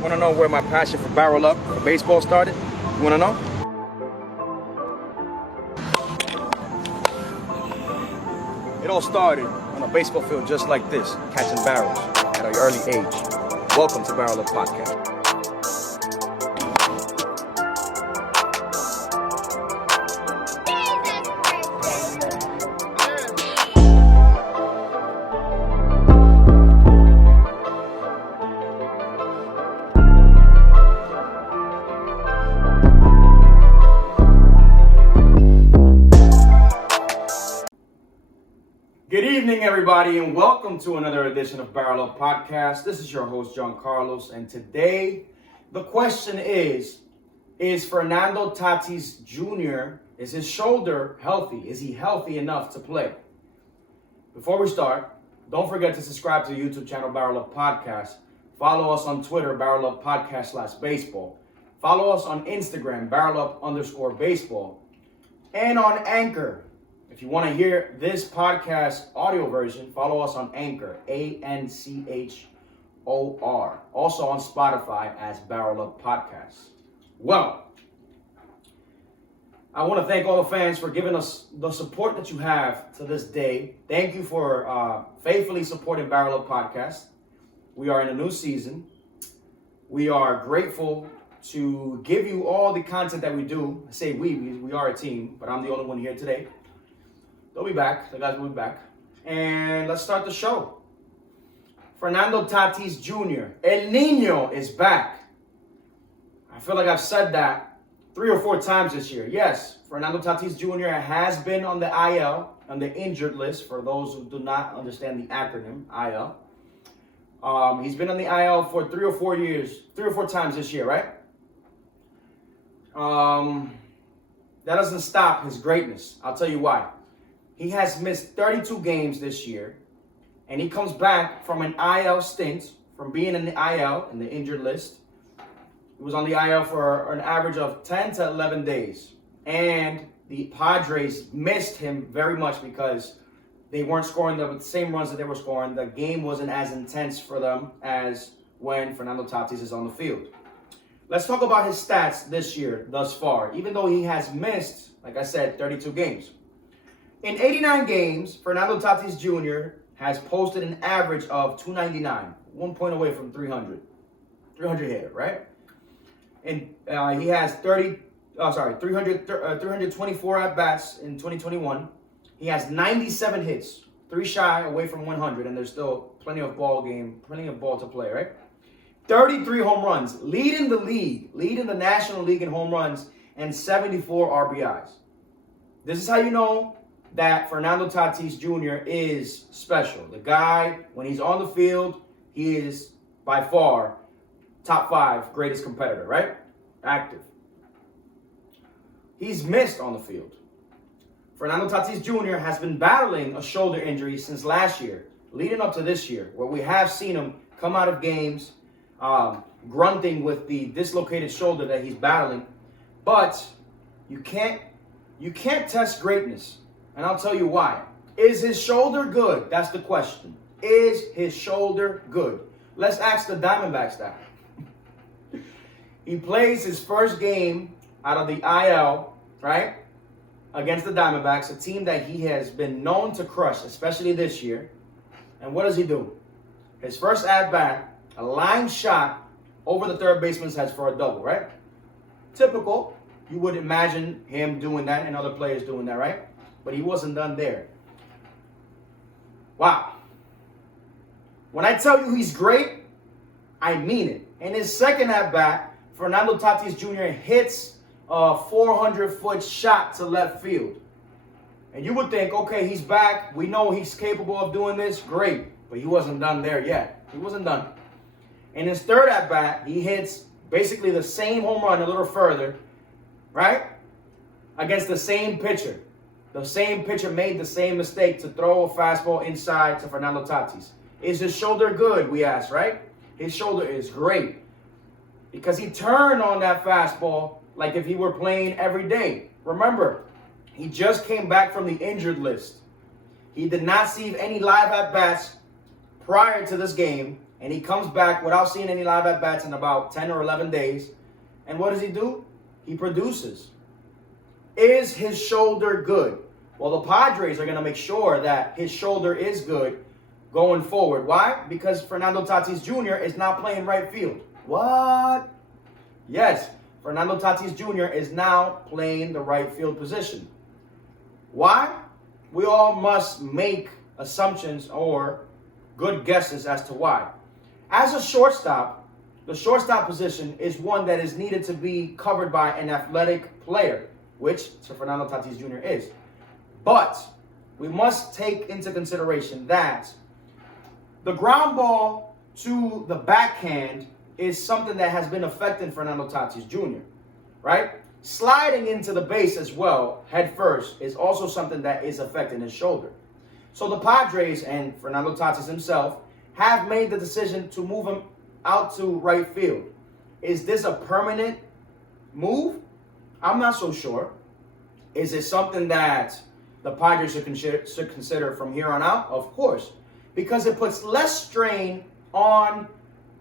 Want to know where my passion for BarrelUp for baseball started? You want to know? It all started on a baseball field just like this, catching barrels at an early age. Welcome to BarrelUp Podcast. Good evening, everybody, and welcome to another edition of BarrelUp Podcast. This is your host, John Carlos, and today the question is Fernando Tatis Jr., is his shoulder healthy? Is he healthy enough to play? Before we start, don't forget to subscribe to the YouTube channel BarrelUp Podcast. Follow us on Twitter, BarrelUp Podcast /baseball. Follow us on Instagram, BarrelUp_baseball. And on Anchor. If you want to hear this podcast audio version, follow us on Anchor, ANCHOR. Also on Spotify as BarrelUp Podcast. Well, I want to thank all the fans for giving us the support that you have to this day. Thank you for faithfully supporting BarrelUp Podcast. We are in a new season. We are grateful to give you all the content that we do. I say we are a team, but I'm the only one here today. They'll be back. The guys will be back. And let's start the show. Fernando Tatis Jr. El Niño is back. I feel like I've said that 3 or 4 times this year. Yes, Fernando Tatis Jr. has been on the IL, on the injured list, for those who do not understand the acronym, IL. He's been on the IL for 3 or 4 years, 3 or 4 times this year, right? That doesn't stop his greatness. I'll tell you why. He has missed 32 games this year, and he comes back from an IL stint, from being in the IL, in the injured list. He was on the IL for an average of 10 to 11 days, and the Padres missed him very much because they weren't scoring the same runs that they were scoring. The game wasn't as intense for them as when Fernando Tatis is on the field. Let's talk about his stats this year thus far, even though he has missed, like I said, 32 games. In 89 games, Fernando Tatis Jr. has posted an average of 299, 1 point away from 300. 300 hitter, right? And he has 324 at-bats in 2021. He has 97 hits, 3 shy away from 100, and there's still plenty of ball to play, right? 33 home runs, leading the National League in home runs, and 74 RBIs. This is how you know that Fernando Tatis Jr. is special. The guy, when he's on the field, he is by far top 5 greatest competitor, right? Active. He's missed on the field. Fernando Tatis Jr. has been battling a shoulder injury since last year, leading up to this year, where we have seen him come out of games grunting with the dislocated shoulder that he's battling. But you can't test greatness. And I'll tell you why. Is his shoulder good? That's the question. Is his shoulder good? Let's ask the Diamondbacks that. He plays his first game out of the IL, right? Against the Diamondbacks, a team that he has been known to crush, especially this year. And what does he do? His first at-bat, a line shot over the third baseman's head for a double, right? Typical. You would imagine him doing that and other players doing that, right? But he wasn't done there. Wow. When I tell you he's great, I mean it. In his second at-bat, Fernando Tatis Jr. hits a 400-foot shot to left field. And you would think, okay, he's back. We know he's capable of doing this. Great. But he wasn't done there yet. He wasn't done. In his third at-bat, he hits basically the same home run a little further, right? Against the same pitcher. The same pitcher made the same mistake to throw a fastball inside to Fernando Tatis. Is his shoulder good, we ask, right? His shoulder is great. Because he turned on that fastball like if he were playing every day. Remember, he just came back from the injured list. He did not see any live at-bats prior to this game. and he comes back without seeing any live at-bats in about 10 or 11 days. And what does he do? He produces. Is his shoulder good? Well, the Padres are going to make sure that his shoulder is good going forward. Why? Because Fernando Tatis Jr. is now playing right field. What? Yes, Fernando Tatis Jr. is now playing the right field position. Why? We all must make assumptions or good guesses as to why. As a shortstop, the shortstop position is one that is needed to be covered by an athletic player, which Sir Fernando Tatis Jr. is. But we must take into consideration that the ground ball to the backhand is something that has been affecting Fernando Tatis Jr., right? Sliding into the base as well, head first, is also something that is affecting his shoulder. So the Padres and Fernando Tatis himself have made the decision to move him out to right field. Is this a permanent move? I'm not so sure. Is it something that the Padres should consider from here on out? Of course, because it puts less strain on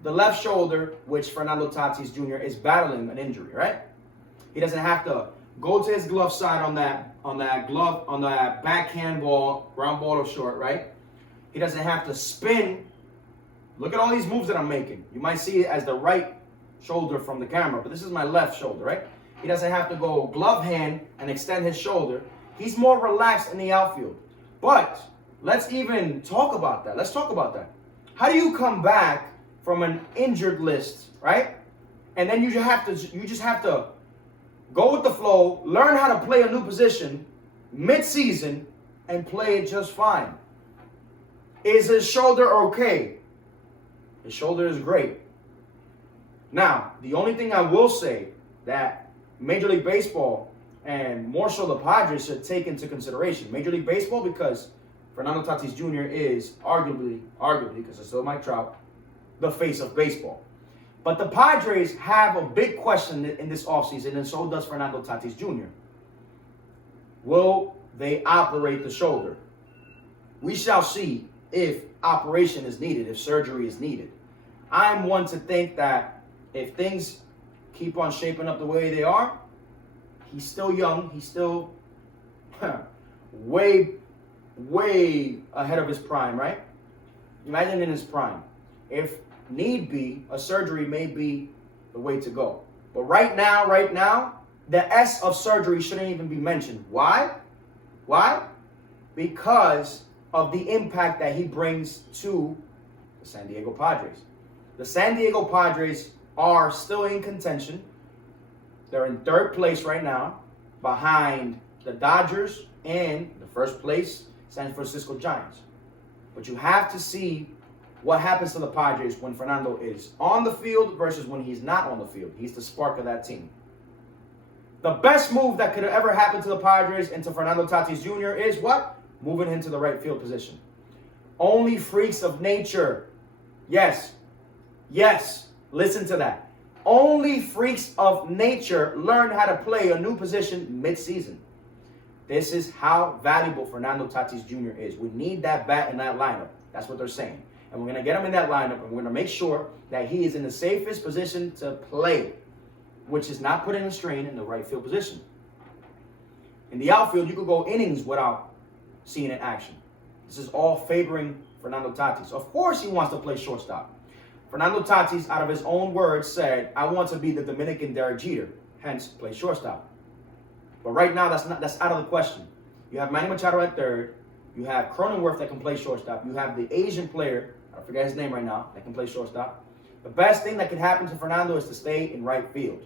the left shoulder, which Fernando Tatis Jr. is battling an injury, right? He doesn't have to go to his glove side on that backhand ball, ground ball to short, right? He doesn't have to spin. Look at all these moves that I'm making. You might see it as the right shoulder from the camera, but this is my left shoulder, right? He doesn't have to go glove hand and extend his shoulder. He's more relaxed in the outfield. But let's even talk about that. Let's talk about that. How do you come back from an injured list, right? And then you just have to go with the flow, learn how to play a new position mid-season, and play it just fine. Is his shoulder okay? His shoulder is great. Now, the only thing I will say that Major League Baseball, and more so the Padres, should take into consideration. Major League Baseball, because Fernando Tatis Jr. is arguably, because it's still Mike Trout, the face of baseball. But the Padres have a big question in this offseason, and so does Fernando Tatis Jr. Will they operate the shoulder? We shall see if operation is needed, if surgery is needed. I'm one to think that if things keep on shaping up the way they are, he's still young. He's still way ahead of his prime, right? Imagine in his prime. If need be, a surgery may be the way to go. But right now, the S of surgery shouldn't even be mentioned. Why? Why? Because of the impact that he brings to the San Diego Padres. The San Diego Padres are still in contention. They're in third place right now, behind the Dodgers and the first place San Francisco Giants. But you have to see what happens to the Padres when Fernando is on the field versus when he's not on the field. He's the spark of that team. The best move that could have ever happened to the Padres and to Fernando Tatis Jr. is what? Moving him to the right field position. Only freaks of nature. Yes, listen to that. Only freaks of nature learn how to play a new position mid-season. This is how valuable Fernando Tatis Jr. is. We need that bat in that lineup. That's what they're saying. And we're going to get him in that lineup, and we're going to make sure that he is in the safest position to play, which is not putting a strain in the right field position. In the outfield, you could go innings without seeing it action. This is all favoring Fernando Tatis. Of course he wants to play shortstop. Fernando Tatis, out of his own words, said, I want to be the Dominican Derek Jeter, hence play shortstop. But right now, that's out of the question. You have Manny Machado at third. You have Cronenworth that can play shortstop. You have the Asian player, I forget his name right now, that can play shortstop. The best thing that can happen to Fernando is to stay in right field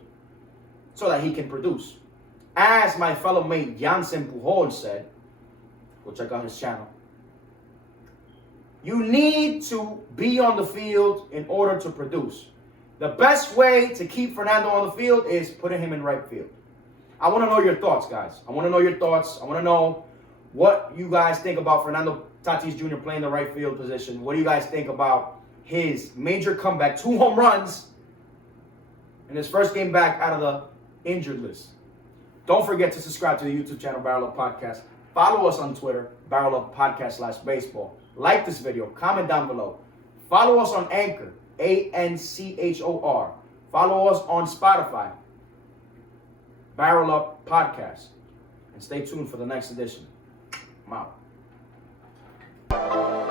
so that he can produce. As my fellow mate Jansen Pujols said, go check out his channel, you need to be on the field in order to produce. The best way to keep Fernando on the field is putting him in right field. I want to know your thoughts, guys. I want to know your thoughts. I want to know what you guys think about Fernando Tatis Jr. playing the right field position. What do you guys think about his major comeback, 2 home runs in his first game back out of the injured list? Don't forget to subscribe to the YouTube channel, BarrelUp Podcast. Follow us on Twitter, BarrelUp Podcast /baseball. Like this video, comment down below. Follow us on Anchor, ANCHOR. Follow us on Spotify, BarrelUp Podcast. And stay tuned for the next edition. I'm out.